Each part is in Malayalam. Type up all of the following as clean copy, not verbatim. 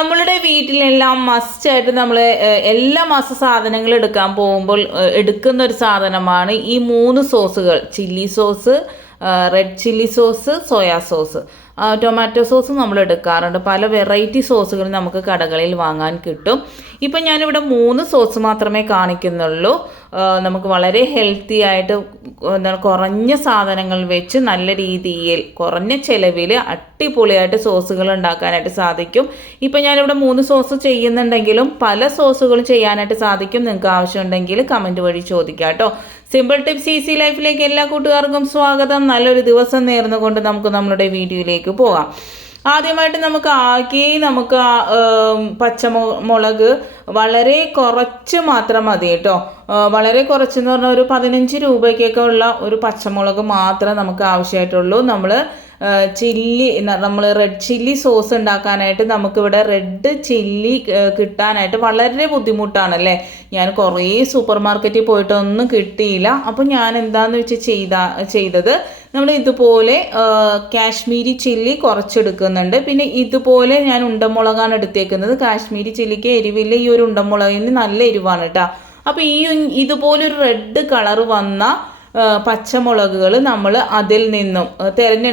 നമ്മളുടെ വീട്ടിലെല്ലാം മസ്റ്റായിട്ട് നമ്മൾ എല്ലാ മാസ സാധനങ്ങൾ എടുക്കാൻ പോകുമ്പോൾ എടുക്കുന്ന ഒരു സാധനമാണ് ഈ 3 സോസുകൾ. Chilli sauce, red chilli sauce, soya sauce, tomato sauce നമ്മൾ എടുക്കാറുണ്ട്. പല വെറൈറ്റി സോസുകൾ നമുക്ക് കടകളിൽ വാങ്ങാൻ കിട്ടും. ഇപ്പം ഞാനിവിടെ 3 സോസ് മാത്രമേ കാണിക്കുന്നുള്ളൂ. നമുക്ക് വളരെ ഹെൽത്തി ആയിട്ട് കുറഞ്ഞ സാധനങ്ങൾ വെച്ച് നല്ല രീതിയിൽ കുറഞ്ഞ ചിലവിൽ അടിപൊളിയായിട്ട് സോസുകൾ ഉണ്ടാക്കാനായിട്ട് സാധിക്കും. ഇപ്പം ഞാനിവിടെ 3 സോസ് ചെയ്യുന്നുണ്ടെങ്കിലും പല സോസുകളും ചെയ്യാനായിട്ട് സാധിക്കും. നിങ്ങൾക്ക് ആവശ്യമുണ്ടെങ്കിൽ കമൻറ്റ് വഴി ചോദിക്കാം കേട്ടോ. സിമ്പിൾ ടിപ്സ് ഈസി ലൈഫിലേക്ക് എല്ലാ കൂട്ടുകാർക്കും സ്വാഗതം. നല്ലൊരു ദിവസം നേർന്നുകൊണ്ട് നമുക്ക് നമ്മളുടെ വീഡിയോയിലേക്ക് പോകാം. ആദ്യമായിട്ട് നമുക്ക് പച്ചമുളക് വളരെ കുറച്ച് മാത്രം മതി കേട്ടോ. വളരെ കുറച്ചെന്ന് പറഞ്ഞാൽ ഒരു 15 രൂപയ്ക്കൊക്കെ ഉള്ള ഒരു പച്ചമുളക് മാത്രമേ നമുക്ക് ആവശ്യമായിട്ടുള്ളൂ. നമ്മൾ റെഡ് ചില്ലി സോസ് ഉണ്ടാക്കാനായിട്ട് നമുക്കിവിടെ റെഡ് ചില്ലി കിട്ടാനായിട്ട് വളരെ ബുദ്ധിമുട്ടാണല്ലേ. ഞാൻ കുറേ സൂപ്പർ മാർക്കറ്റിൽ പോയിട്ടൊന്നും കിട്ടിയില്ല. അപ്പോൾ ഞാൻ എന്താണെന്ന് വെച്ച് ചെയ്തത് നമ്മൾ ഇതുപോലെ കാശ്മീരി ചില്ലി കുറച്ചെടുക്കുന്നുണ്ട്. പിന്നെ ഇതുപോലെ ഞാൻ ഉണ്ടമുളകാണ് എടുത്തേക്കുന്നത്. കാശ്മീരി ചില്ലിക്ക് എരിവില്ല, ഈ ഒരു ഉണ്ടമുളകിന് നല്ല എരിവാണ് കേട്ടോ. അപ്പോൾ ഇതുപോലൊരു റെഡ് കളർ വന്ന പച്ചമുളകുകൾ നമ്മൾ അതിൽ നിന്നും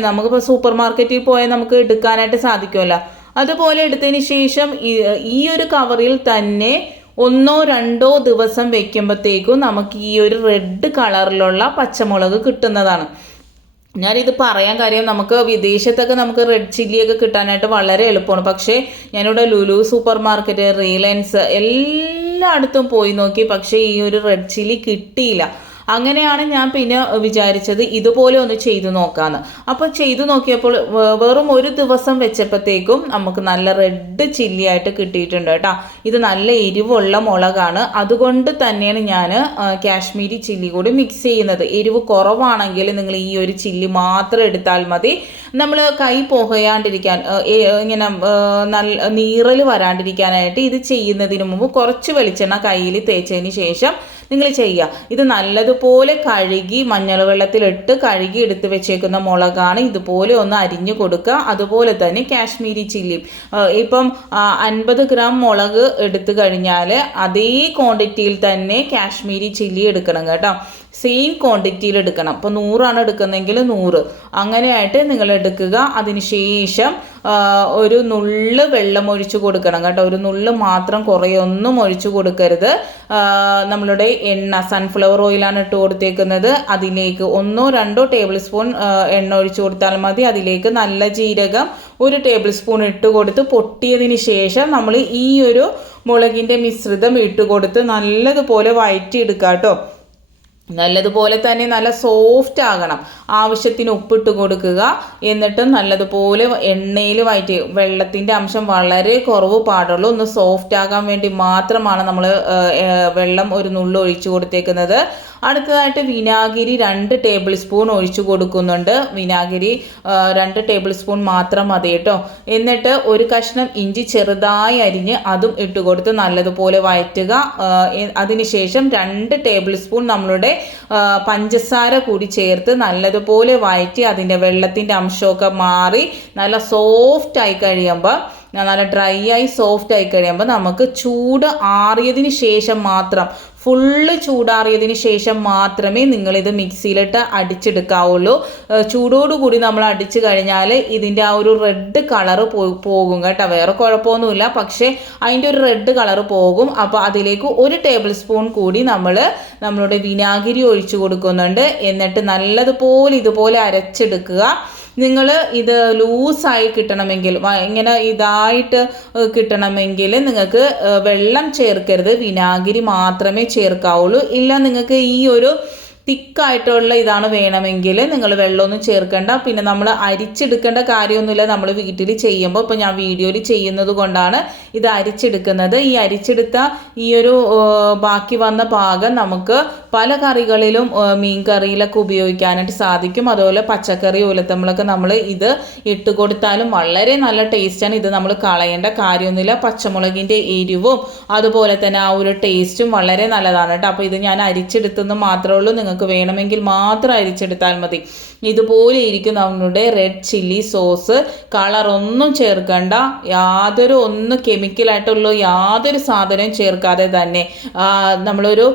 നമുക്കിപ്പോൾ സൂപ്പർ മാർക്കറ്റിൽ പോയാൽ നമുക്ക് എടുക്കാനായിട്ട് സാധിക്കുമല്ലോ. അതുപോലെ എടുത്തതിന് ശേഷം ഈ ഒരു കവറിൽ തന്നെ 1-2 ദിവസം വെക്കുമ്പോഴത്തേക്കും നമുക്ക് ഈ ഒരു റെഡ് കളറിലുള്ള പച്ചമുളക് കിട്ടുന്നതാണ്. ഞാനിത് പറയാൻ കാര്യം, നമുക്ക് വിദേശത്തൊക്കെ നമുക്ക് റെഡ് ചില്ലിയൊക്കെ കിട്ടാനായിട്ട് വളരെ എളുപ്പമാണ്. പക്ഷേ ഞാനിവിടെ ലുലു സൂപ്പർ മാർക്കറ്റ്, റിലയൻസ് എല്ലായിടത്തും പോയി നോക്കി, പക്ഷേ ഈ ഒരു റെഡ് ചില്ലി കിട്ടിയില്ല. അങ്ങനെയാണ് ഞാൻ പിന്നെ വിചാരിച്ചത് ഇതുപോലെ ഒന്ന് ചെയ്തു നോക്കാമെന്ന്. അപ്പോൾ ചെയ്തു നോക്കിയപ്പോൾ വെറും 1 ദിവസം വെച്ചപ്പോഴത്തേക്കും നമുക്ക് നല്ല റെഡ് ചില്ലി ആയിട്ട് കിട്ടിയിട്ടുണ്ട് കേട്ടോ. ഇത് നല്ല എരിവുള്ള മുളകാണ്. അതുകൊണ്ട് തന്നെയാണ് ഞാൻ കാശ്മീരി ചില്ലി കൂടി മിക്സ് ചെയ്യുന്നത്. എരിവ് കുറവാണെങ്കിൽ നിങ്ങൾ ഈ ഒരു ചില്ലി മാത്രം എടുത്താൽ മതി. നമ്മൾ കൈ പുകയാണ്ടിരിക്കാൻ, ഇങ്ങനെ നല്ല നീറൽ വരാണ്ടിരിക്കാനായിട്ട് ഇത് ചെയ്യുന്നതിന് മുമ്പ് കുറച്ച് വെളിച്ചെണ്ണ കയ്യിൽ തേച്ചതിന് ശേഷം നിങ്ങൾ ചെയ്യുക. ഇത് നല്ലതുപോലെ കഴുകി മഞ്ഞൾ വെള്ളത്തിലിട്ട് കഴുകി എടുത്ത് വെച്ചേക്കുന്ന മുളകാണ്. ഇതുപോലെ ഒന്ന് അരിഞ്ഞു കൊടുക്കുക. അതുപോലെ തന്നെ കാശ്മീരി ചില്ലി ഇപ്പം 50 ഗ്രാം മുളക് എടുത്തു കഴിഞ്ഞാൽ അതേ ക്വാണ്ടിറ്റിയിൽ തന്നെ കാശ്മീരി ചില്ലി എടുക്കണം കേട്ടോ. സെയിം ക്വാണ്ടിറ്റിയിൽ എടുക്കണം. ഇപ്പോൾ 100 എടുക്കുന്നതെങ്കിൽ 100 അങ്ങനെയായിട്ട് നിങ്ങൾ എടുക്കുക. അതിനുശേഷം ഒരു നുള്ള് വെള്ളം ഒഴിച്ചു കൊടുക്കണം കേട്ടോ. ഒരു നുള്ള് മാത്രം, കുറേയൊന്നും ഒഴിച്ചു കൊടുക്കരുത്. നമ്മളുടെ എണ്ണ സൺഫ്ലവർ ഓയിലാണ് ഇട്ട് കൊടുത്തേക്കുന്നത്. അതിലേക്ക് 1-2 ടേബിൾ സ്പൂൺ എണ്ണ ഒഴിച്ചു കൊടുത്താൽ മതി. അതിലേക്ക് നല്ല ജീരകം 1 ടേബിൾ സ്പൂൺ ഇട്ട് കൊടുത്ത് പൊട്ടിയതിന് ശേഷം നമ്മൾ ഈ ഒരു മുളകിൻ്റെ മിശ്രിതം ഇട്ട് കൊടുത്ത് നല്ലതുപോലെ വഴറ്റിയെടുക്കുക കേട്ടോ. നല്ലതുപോലെ തന്നെ നല്ല സോഫ്റ്റ് ആകണം. ആവശ്യത്തിന് ഉപ്പിട്ട് കൊടുക്കുക. എന്നിട്ട് നല്ലതുപോലെ എണ്ണയിൽ വഴറ്റി, വെള്ളത്തിൻ്റെ അംശം വളരെ കുറവ് പാടുള്ളൂ. ഒന്ന് സോഫ്റ്റ് ആകാൻ വേണ്ടി മാത്രമാണ് നമ്മൾ വെള്ളം ഒരു നുള്ളു ഒഴിച്ചു കൊടുത്തേക്കുന്നത്. അടുത്തതായിട്ട് വിനാഗിരി 2 ടേബിൾ സ്പൂൺ ഒഴിച്ചു കൊടുക്കുന്നുണ്ട്. വിനാഗിരി 2 ടേബിൾ സ്പൂൺ മാത്രം മതി കേട്ടോ. എന്നിട്ട് ഒരു കഷ്ണം ഇഞ്ചി ചെറുതായി അരിഞ്ഞ് അതും ഇട്ട് കൊടുത്ത് നല്ലതുപോലെ വഴറ്റുക. അതിനുശേഷം 2 ടേബിൾ സ്പൂൺ നമ്മളുടെ പഞ്ചസാര കൂടി ചേർത്ത് നല്ലതുപോലെ വഴറ്റി അതിൻ്റെ വെള്ളത്തിൻ്റെ അംശമൊക്കെ മാറി നല്ല സോഫ്റ്റ് ആയി കഴിയുമ്പോൾ, നല്ല ഡ്രൈ ആയി സോഫ്റ്റ് ആയി കഴിയുമ്പോൾ നമുക്ക് ചൂട് ആറിയതിന് ശേഷം മാത്രം, ഫുള്ള് ചൂടാറിയതിന് ശേഷം മാത്രമേ നിങ്ങളിത് മിക്സിയിലിട്ട് അടിച്ചെടുക്കാവുള്ളൂ. ചൂടോടുകൂടി നമ്മൾ അടിച്ചു കഴിഞ്ഞാൽ ഇതിൻ്റെ ആ ഒരു റെഡ് കളറ് പോകും കേട്ടോ. വേറെ കുഴപ്പമൊന്നുമില്ല, പക്ഷേ അതിൻ്റെ ഒരു റെഡ് കളറ് പോകും. അപ്പോൾ അതിലേക്ക് 1 ടേബിൾ സ്പൂൺ കൂടി നമ്മളുടെ വിനാഗിരി ഒഴിച്ചു കൊടുക്കുന്നുണ്ട്. എന്നിട്ട് നല്ലതുപോലെ ഇതുപോലെ അരച്ചെടുക്കുക. നിങ്ങൾ ഇത് ലൂസായി കിട്ടണമെങ്കിൽ, ഇങ്ങനെ ഇതായിട്ട് കിട്ടണമെങ്കിൽ നിങ്ങൾക്ക് വെള്ളം ചേർക്കരുത്, വിനാഗിരി മാത്രമേ ചേർക്കാവുള്ളൂ. ഇല്ല നിങ്ങൾക്ക് ഈ ഒരു തിക്കായിട്ടുള്ള ഇതാണ് വേണമെങ്കിൽ നിങ്ങൾ വെള്ളമൊന്നും ചേർക്കേണ്ട. പിന്നെ നമ്മൾ അരിച്ചെടുക്കേണ്ട കാര്യമൊന്നുമില്ല. നമ്മൾ വീട്ടിൽ ചെയ്യുമ്പോൾ, ഇപ്പോൾ ഞാൻ വീഡിയോയിൽ ചെയ്യുന്നത് കൊണ്ടാണ് ഇത് അരിച്ചെടുക്കുന്നത്. ഈ അരിച്ചെടുത്ത ഈ ഒരു ബാക്കി വന്ന ഭാഗം നമുക്ക് പല കറികളിലും മീൻ കറിയിലൊക്കെ ഉപയോഗിക്കാനായിട്ട് സാധിക്കും. അതുപോലെ പച്ചക്കറി ഉലത്തമ്പളൊക്കെ നമ്മൾ ഇത് ഇട്ട് കൊടുത്താലും വളരെ നല്ല ടേസ്റ്റാണ്. ഇത് നമ്മൾ കളയേണ്ട കാര്യമൊന്നുമില്ല. പച്ചമുളകിൻ്റെ എരിവും അതുപോലെ തന്നെ ആ ഒരു ടേസ്റ്റും വളരെ നല്ലതാണ് കേട്ടോ. അപ്പോൾ ഇത് ഞാൻ അരിച്ചെടുത്തെന്ന് മാത്രമേ ഉള്ളൂ. നിങ്ങൾക്ക് നിങ്ങൾക്ക് വേണമെങ്കിൽ മാത്രം അരിച്ചെടുത്താൽ മതി. ഇതുപോലെ ഇരിക്കും നമ്മളുടെ റെഡ് ചില്ലി സോസ്. കളറൊന്നും ചേർക്കണ്ട, ഒന്നും കെമിക്കലായിട്ടുള്ള യാതൊരു സാധനവും ചേർക്കാതെ തന്നെ നമ്മളൊരു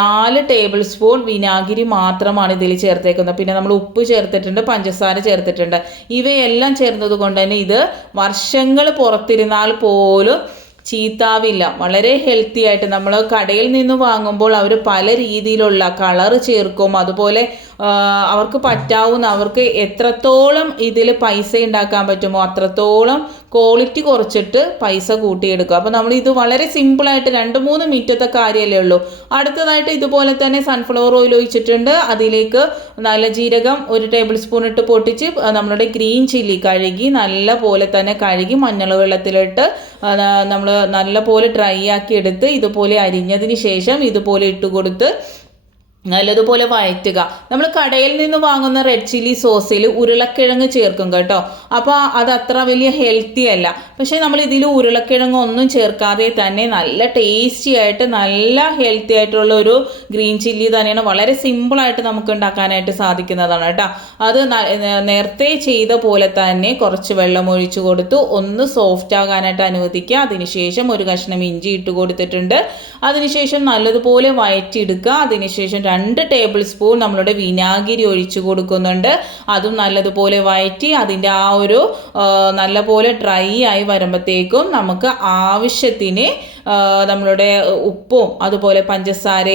4 ടേബിൾ സ്പൂൺ വിനാഗിരി മാത്രമാണ് ഇതിൽ ചേർത്തേക്കുന്നത്. പിന്നെ നമ്മൾ ഉപ്പ് ചേർത്തിട്ടുണ്ട്, പഞ്ചസാര ചേർത്തിട്ടുണ്ട്. ഇവയെല്ലാം ചേർന്നത് കൊണ്ട് തന്നെ ഇത് വർഷങ്ങൾ പുറത്തിരുന്നാൽ പോലും ചീത്താവില്ല. വളരെ ഹെൽത്തി ആയിട്ട് നമ്മൾ കടയിൽ നിന്ന് വാങ്ങുമ്പോൾ അവർ പല രീതിയിലുള്ള കളർ ചേർക്കും. അതുപോലെ അവർക്ക് പറ്റാവുന്ന, അവർക്ക് എത്രത്തോളം ഇതിൽ പൈസ ഉണ്ടാക്കാൻ പറ്റുമോ അത്രത്തോളം ക്വാളിറ്റി കുറച്ചിട്ട് പൈസ കൂട്ടിയെടുക്കും. അപ്പോൾ നമ്മൾ ഇത് വളരെ സിമ്പിളായിട്ട് 2-3 മിനിറ്റത്തെ കാര്യമല്ലേ ഉള്ളൂ. അടുത്തതായിട്ട് ഇതുപോലെ തന്നെ സൺഫ്ലവർ ഓയിൽ ഒഴിച്ചിട്ടുണ്ട്. അതിലേക്ക് നല്ല ജീരകം 1 ടേബിൾ സ്പൂൺ ഇട്ട് പൊട്ടിച്ച് നമ്മളുടെ ഗ്രീൻ ചില്ലി നല്ല പോലെ തന്നെ കഴുകി മഞ്ഞൾ വെള്ളത്തിലിട്ട് നമ്മൾ നല്ല പോലെ ഡ്രൈ ആക്കി എടുത്ത് ഇതുപോലെ അരിഞ്ഞതിന് ശേഷം ഇതുപോലെ ഇട്ട് കൊടുത്ത് നല്ലതുപോലെ വഴറ്റുക. നമ്മൾ കടയിൽ നിന്ന് വാങ്ങുന്ന റെഡ് ചില്ലി സോസിൽ ഉരുളക്കിഴങ്ങ് ചേർക്കും കേട്ടോ. അപ്പോൾ അത് അത്ര വലിയ ഹെൽത്തി അല്ല. പക്ഷേ നമ്മൾ ഇതിൽ ഉരുളക്കിഴങ്ങ് ഒന്നും ചേർക്കാതെ തന്നെ നല്ല ടേസ്റ്റി ആയിട്ട് നല്ല ഹെൽത്തി ആയിട്ടുള്ള ഒരു ഗ്രീൻ ചില്ലി തന്നെയാണ്. വളരെ സിമ്പിളായിട്ട് നമുക്ക് ഉണ്ടാക്കാനായിട്ട് സാധിക്കുന്നതാണ് കേട്ടോ. അത് നേരത്തെ ചെയ്ത പോലെ തന്നെ കുറച്ച് വെള്ളം ഒഴിച്ചു കൊടുത്തു ഒന്ന് സോഫ്റ്റ് ആകാനായിട്ട് അനുവദിക്കുക. അതിനുശേഷം ഒരു കഷ്ണം ഇഞ്ചി ഇട്ട് കൊടുത്തിട്ടുണ്ട്. അതിനുശേഷം നല്ലതുപോലെ വഴറ്റിയെടുക്കുക. അതിനുശേഷം 2 ടേബിൾ സ്പൂൺ നമ്മളുടെ വിനാഗിരി ഒഴിച്ചു കൊടുക്കുന്നുണ്ട്. അതും നല്ലതുപോലെ വഴറ്റി അതിൻ്റെ ആ ഒരു നല്ലപോലെ ഡ്രൈ ആയി വരുമ്പോഴത്തേക്കും നമുക്ക് ആവശ്യത്തിന് നമ്മളുടെ ഉപ്പും അതുപോലെ പഞ്ചസാര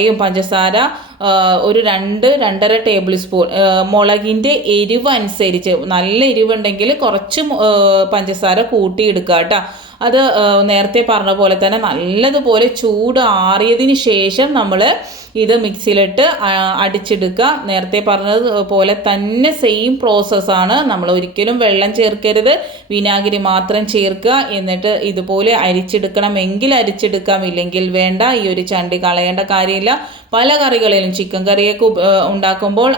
ഒരു 2-2.5 ടേബിൾ സ്പൂൺ, മുളകിൻ്റെ എരിവ് അനുസരിച്ച് നല്ല എരിവുണ്ടെങ്കിൽ കുറച്ച് പഞ്ചസാര കൂട്ടിയെടുക്കുക കേട്ടോ. അത് നേരത്തെ പറഞ്ഞ പോലെ തന്നെ നല്ലതുപോലെ ചൂട് ആറിയതിന് ശേഷം നമ്മൾ ഇത് മിക്സിയിലിട്ട് അടിച്ചെടുക്കുക. നേരത്തെ പറഞ്ഞത് പോലെ തന്നെ സെയിം പ്രോസസ്സാണ്. നമ്മൾ ഒരിക്കലും വെള്ളം ചേർക്കരുത്, വിനാഗിരി മാത്രം ചേർക്കുക. എന്നിട്ട് ഇതുപോലെ അരിച്ചെടുക്കണമെങ്കിൽ അരിച്ചെടുക്കാം, ഇല്ലെങ്കിൽ വേണ്ട. ഈ ഒരു ചണ്ടി കളയേണ്ട കാര്യമില്ല. പല കറികളിലും ചിക്കൻ കറിയൊക്കെ ഉണ്ടാക്കുമ്പോൾ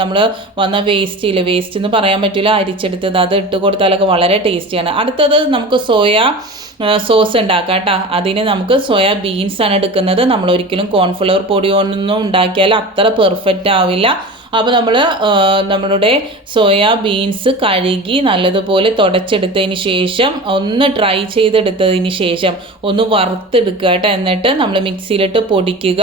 നമ്മൾ വന്ന വേസ്റ്റ് എന്ന് പറയാൻ പറ്റില്ല, അരിച്ചെടുത്തത് അത് ഇട്ട് കൊടുത്താലൊക്കെ വളരെ ടേസ്റ്റിയാണ്. അടുത്തത് നമുക്ക് സോയ സോസ് ഉണ്ടാക്കാം കേട്ടോ. അതിന് നമുക്ക് സോയാ ബീൻസാണ് എടുക്കുന്നത്. നമ്മൾ ഒരിക്കലും കോൺഫ്ലവർ പൊടി കൊണ്ടൊന്നും ഉണ്ടാക്കിയാൽ അത്ര പെർഫെക്റ്റ് ആവില്ല. അപ്പോൾ നമ്മളുടെ സോയാ ബീൻസ് കഴുകി നല്ലതുപോലെ തുടച്ചെടുത്തതിന് ശേഷം ഒന്ന് ഡ്രൈ ചെയ്തെടുത്തതിന് ശേഷം ഒന്ന് വറുത്തെടുക്കുക കേട്ടോ. എന്നിട്ട് നമ്മൾ മിക്സിയിലിട്ട് പൊടിക്കുക.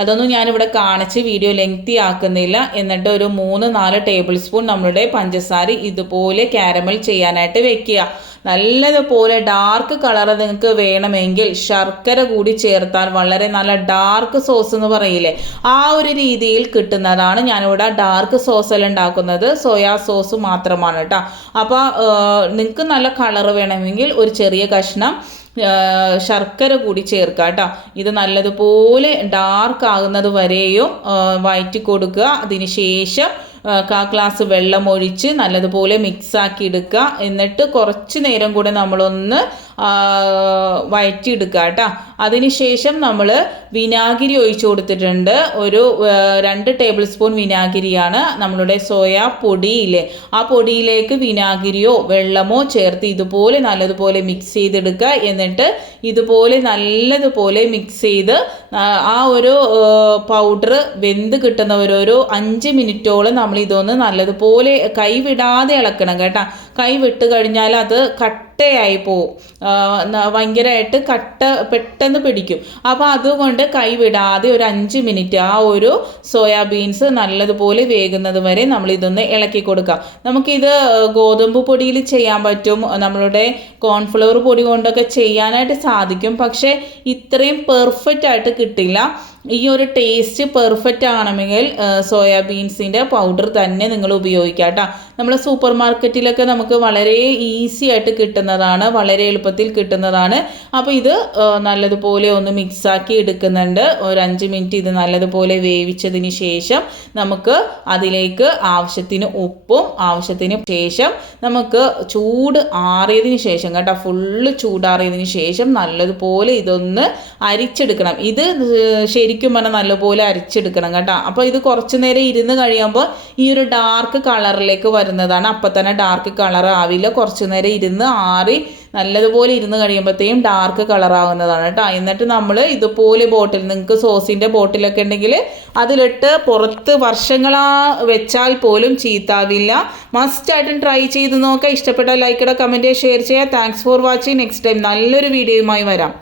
അതൊന്നും ഞാനിവിടെ കാണിച്ച് വീഡിയോ ലെങ്തി ആക്കുന്നില്ല. എന്നിട്ട് ഒരു 3-4 ടേബിൾ സ്പൂൺ നമ്മളുടെ പഞ്ചസാര ഇതുപോലെ കാരമൽ ചെയ്യാനായിട്ട് വെക്കുക. നല്ലതുപോലെ ഡാർക്ക് കളർ നിങ്ങൾക്ക് വേണമെങ്കിൽ ശർക്കര കൂടി ചേർത്താൽ വളരെ നല്ല ഡാർക്ക് സോസ് എന്ന് പറയില്ലേ, ആ ഒരു രീതിയിൽ കിട്ടുന്നതാണ്. ഞാനിവിടെ ഡാർക്ക് സോസെല്ലാം ഉണ്ടാക്കുന്നത് സോയാ സോസ് മാത്രമാണ് കേട്ടോ. അപ്പോൾ നിങ്ങൾക്ക് നല്ല കളർ വേണമെങ്കിൽ ഒരു ചെറിയ കഷ്ണം ശർക്കര കൂടി ചേർക്കുക കേട്ടോ. ഇത് നല്ലതുപോലെ ഡാർക്ക് ആകുന്നത് വരെയും വഴറ്റി കൊടുക്കുക. അതിന് ശേഷം 1/4 ഗ്ലാസ് വെള്ളം ഒഴിച്ച് നല്ലതുപോലെ മിക്സാക്കി എടുക്കുക. എന്നിട്ട് കുറച്ച് നേരം കൂടെ നമ്മളൊന്ന് വഴറ്റിയെടുക്കുക കേട്ടോ. അതിനുശേഷം നമ്മൾ വിനാഗിരി ഒഴിച്ചു കൊടുത്തിട്ടുണ്ട്. ഒരു 2 ടേബിൾ സ്പൂൺ വിനാഗിരിയാണ്. നമ്മളുടെ സോയാ പൊടിയില്ലേ, ആ പൊടിയിലേക്ക് വിനാഗിരിയോ വെള്ളമോ ചേർത്ത് ഇതുപോലെ നല്ലതുപോലെ മിക്സ് ചെയ്തെടുക്കുക. എന്നിട്ട് ഇതുപോലെ നല്ലതുപോലെ മിക്സ് ചെയ്ത് ആ ഒരു പൗഡർ വെന്ത് കിട്ടുന്നവരൊരു 5 മിനിറ്റോളം നമ്മൾ ഇതൊന്ന് നല്ലതുപോലെ കൈവിടാതെ ഇളക്കണം കേട്ടോ. കൈ വിട്ട് കഴിഞ്ഞാൽ അത് കട്ടയായി പോവും, ഭയങ്കരമായിട്ട് പെട്ടെന്ന് പിടിക്കും. അപ്പോൾ അതുകൊണ്ട് കൈ വിടാതെ ഒരു 5 മിനിറ്റ് ആ ഒരു സോയാബീൻസ് നല്ലതുപോലെ വേകുന്നത് വരെ നമ്മൾ ഇതൊന്ന് ഇളക്കി കൊടുക്കാം. നമുക്കിത് ഗോതമ്പ് പൊടിയിൽ ചെയ്യാൻ പറ്റും, നമ്മളുടെ കോൺഫ്ലവർ പൊടി കൊണ്ടൊക്കെ ചെയ്യാനായിട്ട് സാധിക്കും. പക്ഷേ ഇത്രയും പെർഫെക്റ്റ് ആയിട്ട് കിട്ടില്ല. ഈ ഒരു ടേസ്റ്റ് പെർഫെക്റ്റ് ആണെങ്കിൽ സോയാബീൻസിൻ്റെ പൗഡർ തന്നെ നിങ്ങൾ ഉപയോഗിക്കുക കേട്ടോ. നമ്മൾ സൂപ്പർ മാർക്കറ്റിലൊക്കെ നമുക്ക് വളരെ ഈസി ആയിട്ട് കിട്ടുന്നതാണ്, വളരെ എളുപ്പത്തിൽ കിട്ടുന്നതാണ്. അപ്പോൾ ഇത് നല്ലതുപോലെ ഒന്ന് മിക്സാക്കി എടുക്കുന്നുണ്ട്. ഒരു 5 മിനിറ്റ് ഇത് നല്ലതുപോലെ വേവിച്ചതിന് ശേഷം നമുക്ക് അതിലേക്ക് ആവശ്യത്തിന് ഉപ്പും ആവശ്യത്തിന് ശേഷം നമുക്ക് ചൂട് ആറിയതിന് ശേഷം കേട്ടോ, ഫുള്ള് ചൂടാറിയതിന് ശേഷം നല്ലതുപോലെ ഇതൊന്ന് അരിച്ചെടുക്കണം. ഇത് ശരിക്കും പറഞ്ഞാൽ നല്ലപോലെ അരിച്ചെടുക്കണം കേട്ടോ. അപ്പോൾ ഇത് കുറച്ച് നേരം ഇരുന്ന് കഴിയുമ്പോൾ ഈ ഒരു ഡാർക്ക് കളറിലേക്ക് വരുന്നതാണ്. അപ്പം തന്നെ ഡാർക്ക് കളർ ആവില്ല, കുറച്ച് നേരം ഇരുന്ന് ആറി നല്ലതുപോലെ ഇരുന്ന് കഴിയുമ്പോഴത്തേക്കും ഡാർക്ക് കളറാവുന്നതാണ് കേട്ടോ. എന്നിട്ട് നമ്മൾ ഇതുപോലെ ബോട്ടിൽ, നിങ്ങൾക്ക് സോസിൻ്റെ ബോട്ടിലൊക്കെ ഉണ്ടെങ്കിൽ അതിലിട്ട് പുറത്ത് വർഷങ്ങളാ വെച്ചാൽ പോലും ചീത്താവില്ല. മസ്റ്റായിട്ടും ട്രൈ ചെയ്ത് നോക്കുക. ഇഷ്ടപ്പെട്ട ലൈക്ക് ഇടുക, കമൻറ്റ് ചെയ്യുക, ഷെയർ ചെയ്യുക. Thanks for watching. Next time നല്ലൊരു വീഡിയോയുമായി വരാം.